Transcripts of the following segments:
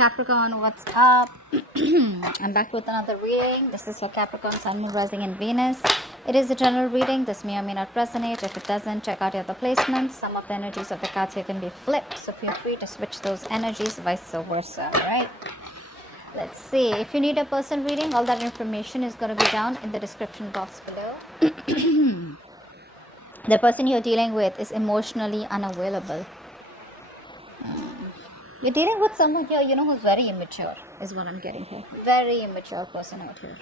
Capricorn, what's up? I'm back with another reading. This is for Capricorn, Sun, Moon, Rising, and Venus. It is a general reading. This may or may not resonate. If it doesn't, check out your other placements. Some of the energies of the cards here can be flipped, so feel free to switch those energies, vice versa. Alright? Let's see. If you need a person reading, all that information is going to be down in the description box below. The person you're dealing with is emotionally unavailable. You're dealing with someone here, who's very immature, is what I'm getting here. Very immature person out here.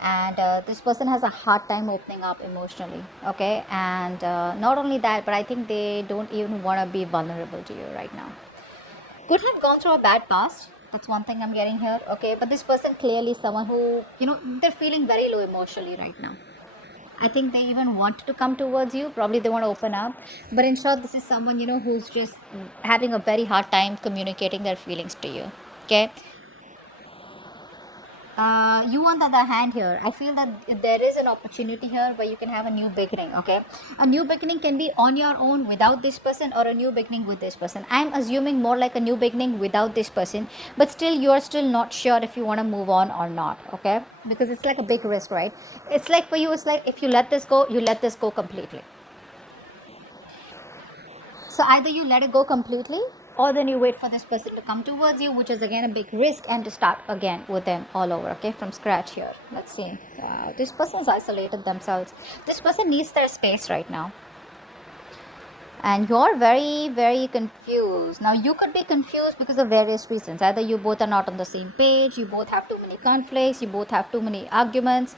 And this person has a hard time opening up emotionally, okay? And not only that, but I think they don't even want to be vulnerable to you right now. Could have gone through a bad past. That's one thing I'm getting here, okay? But this person clearly is someone who, they're feeling very low emotionally right now. I think they even want to come towards you. Probably they want to open up. But in short, this is someone, who's just having a very hard time communicating their feelings to you. Okay? You on the other hand here, I feel that there is an opportunity here where you can have a new beginning, okay? A new beginning can be on your own without this person, or a new beginning with this person. I'm assuming more like a new beginning without this person, but still you're still not sure if you want to move on or not, okay? Because it's like a big risk, right? It's like for you, it's like if you let this go, you let this go completely. So either you let it go completely, or then you wait for this person to come towards you, which is again a big risk, and to start again with them all over, okay, from scratch here. Let's see. Wow, this person's isolated themselves. This person needs their space right now. And you're very, very confused. Now, you could be confused because of various reasons. Either you both are not on the same page, you both have too many conflicts, you both have too many arguments,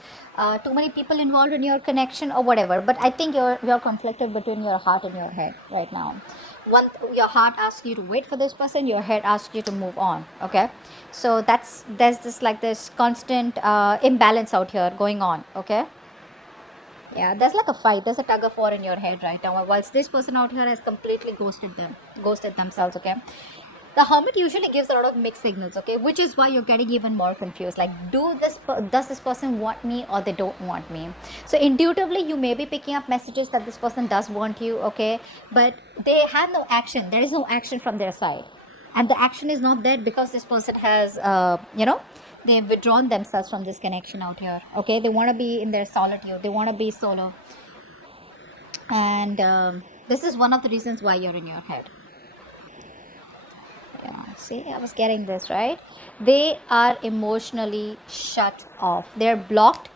too many people involved in your connection, or whatever. But I think you're conflicted between your heart and your head right now. Your heart asks you to wait for this person, your head asks you to move on, okay? So there's this constant imbalance out here going on, okay? Yeah, there's like a fight, there's a tug of war in your head right now, whilst this person out here has completely ghosted themselves, okay? The Hermit usually gives a lot of mixed signals, okay, which is why you're getting even more confused. Like, does this person want me, or they don't want me? So intuitively you may be picking up messages that this person does want you, okay, but they have no action. There is no action from their side, and the action is not there because this person has they've withdrawn themselves from this connection out here, okay? They want to be in their solitude, they want to be solo, and this is one of the reasons why you're in your head. Yeah, see, I was getting this, right? They are emotionally shut off. They're blocked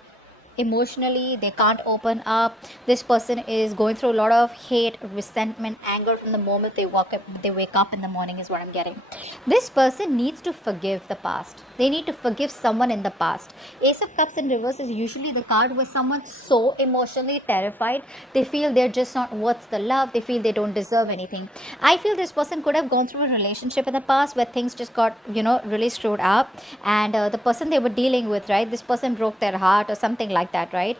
emotionally. They can't open up. This person is going through a lot of hate, resentment, anger from the moment they wake up in the morning, is what I'm getting. This person needs to forgive the past. They need to forgive someone in the past. Ace of Cups in reverse is usually the card where someone's so emotionally terrified, they feel they're just not worth the love, they feel they don't deserve anything. I feel this person could have gone through a relationship in the past where things just got really screwed up, and the person they were dealing with, right, this person broke their heart or something like that, right?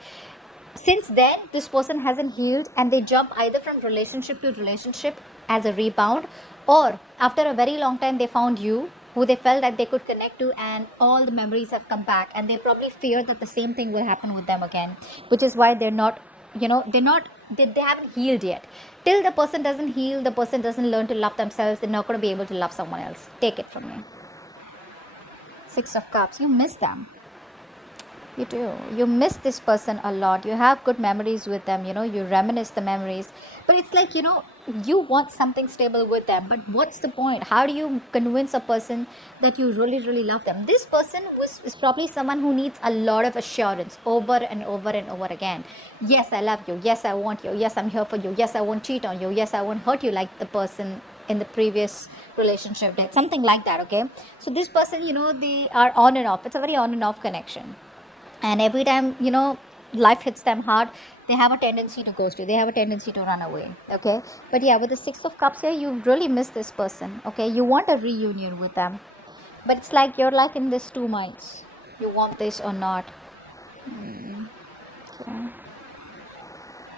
Since then this person hasn't healed, and they jump either from relationship to relationship as a rebound, or after a very long time they found you, who they felt that they could connect to, and all the memories have come back, and they probably fear that the same thing will happen with them again, which is why they haven't healed yet. Till the person doesn't heal, the person doesn't learn to love themselves, they're not going to be able to love someone else. Take it from me. Six of Cups, you miss them. You do. You miss this person a lot. You have good memories with them, you reminisce the memories. But it's like, you want something stable with them. But what's the point? How do you convince a person that you really, really love them? This person is probably someone who needs a lot of assurance over and over and over again. Yes, I love you. Yes, I want you. Yes, I'm here for you. Yes, I won't cheat on you. Yes, I won't hurt you like the person in the previous relationship did. Something like that, okay? So this person, they are on and off. It's a very on and off connection. And every time life hits them hard, they have a tendency to ghost you, they have a tendency to run away, okay? But yeah, with the Six of Cups here, you really miss this person, okay? You want a reunion with them, but it's like you're like in this two minds. You want this or not. Okay.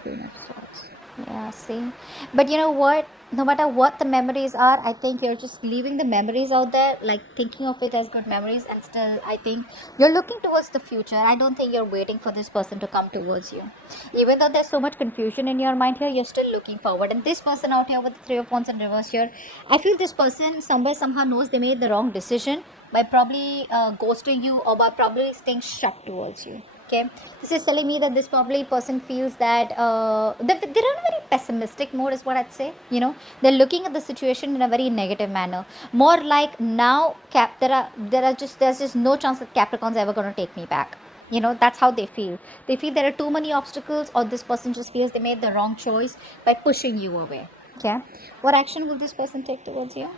Queen of Swords. Yeah, see, but you know what, no matter what the memories are, I think you're just leaving the memories out there, like thinking of it as good memories, and still I think you're looking towards the future. I don't think you're waiting for this person to come towards you. Even though there's so much confusion in your mind here, you're still looking forward. And this person out here with the 3 of Wands in reverse here, I feel this person somewhere somehow knows they made the wrong decision by probably ghosting you, or by probably staying shut towards you. Okay, this is telling me that this probably person feels that they're in a very pessimistic mode, is what I'd say. They're looking at the situation in a very negative manner, more like now there's just no chance that Capricorn's ever going to take me back. That's how they feel. They feel there are too many obstacles, or this person just feels they made the wrong choice by pushing you away. Okay, what action will this person take towards you?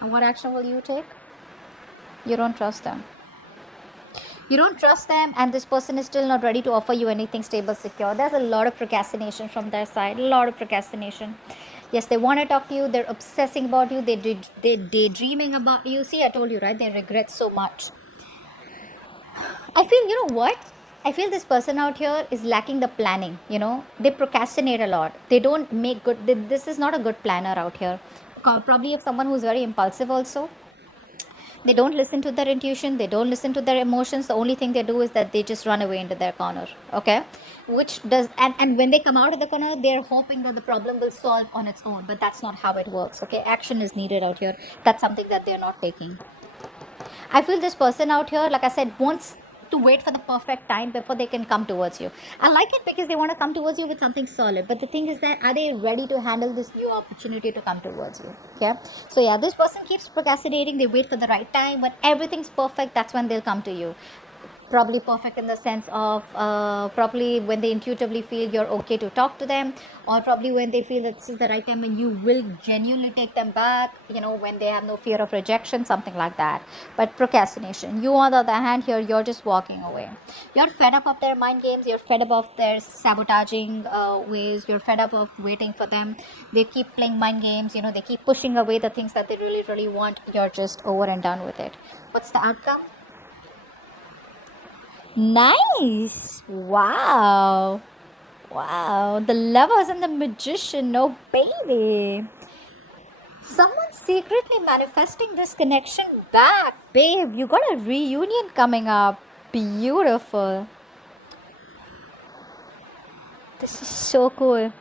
And what action will you take? You don't trust them. You don't trust them, and this person is still not ready to offer you anything stable, secure. There's a lot of procrastination from their side. A lot of procrastination. Yes, they want to talk to you. They're obsessing about you. They're daydreaming about you. See, I told you, right? They regret so much. I feel, you know what? I feel this person out here is lacking the planning. They procrastinate a lot. They don't make good. This is not a good planner out here. Probably if someone who's very impulsive also. They don't listen to their intuition, they don't listen to their emotions. The only thing they do is that they just run away into their corner. Okay, which does, and when they come out of the corner, they're hoping that the problem will solve on its own, but that's not how it works. Okay, action is needed out here. That's something that they're not taking. I feel this person out here, like I said, wants to wait for the perfect time before they can come towards you. I like it because they want to come towards you with something solid. But the thing is that, are they ready to handle this new opportunity to come towards you? Okay. So yeah, this person keeps procrastinating. They wait for the right time. When everything's perfect, that's when they'll come to you. Probably perfect in the sense of probably when they intuitively feel you're okay to talk to them, or probably when they feel that this is the right time and you will genuinely take them back, when they have no fear of rejection, something like that. But procrastination, you on the other hand here, you're just walking away. You're fed up of their mind games, you're fed up of their sabotaging ways, you're fed up of waiting for them. They keep playing mind games, they keep pushing away the things that they really really want. You're just over and done with it. What's the outcome? Nice. Wow. Wow. The Lovers and the Magician. Oh, baby. Someone's secretly manifesting this connection back. Babe, you got a reunion coming up. Beautiful. This is so cool.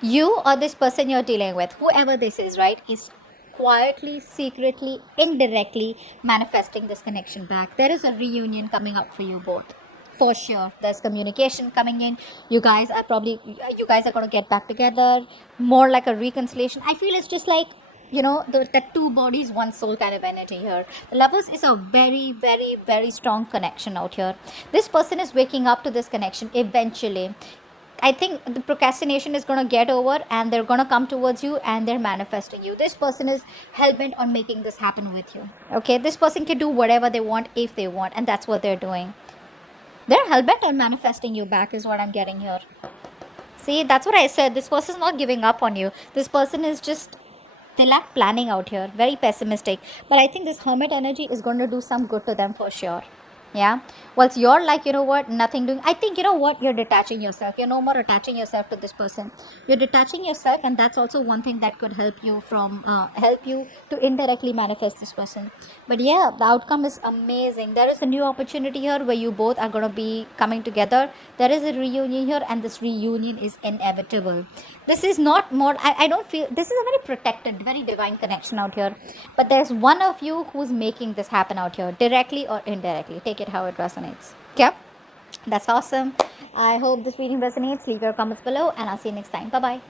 You or this person you're dealing with, whoever this is, right, is quietly, secretly, indirectly manifesting this connection back. There is a reunion coming up for you both. For sure. There's communication coming in. You guys are going to get back together. More like a reconciliation. I feel it's just like, the two bodies, one soul kind of energy here. The Lovers is a very, very, very strong connection out here. This person is waking up to this connection eventually. I think the procrastination is going to get over, and they're going to come towards you, and they're manifesting you. This person is hell-bent on making this happen with you. Okay, this person can do whatever they want if they want, and that's what they're doing. They're hell-bent on manifesting you back is what I'm getting here. See, that's what I said. This person is not giving up on you. This person is just, they lack planning out here. Very pessimistic. But I think this Hermit energy is going to do some good to them for sure. Yeah, whilst you're like, nothing doing. I think, you're detaching yourself. You're no more attaching yourself to this person. You're detaching yourself, and that's also one thing that could help you to indirectly manifest this person. But yeah, the outcome is amazing. There is a new opportunity here where you both are going to be coming together. There is a reunion here, and this reunion is inevitable. This is not more, I don't feel, this is a very protected, very divine connection out here. But there's one of you who's making this happen out here, directly or indirectly. Take it how it resonates. Okay? That's awesome. I hope this reading resonates. Leave your comments below, and I'll see you next time. Bye-bye.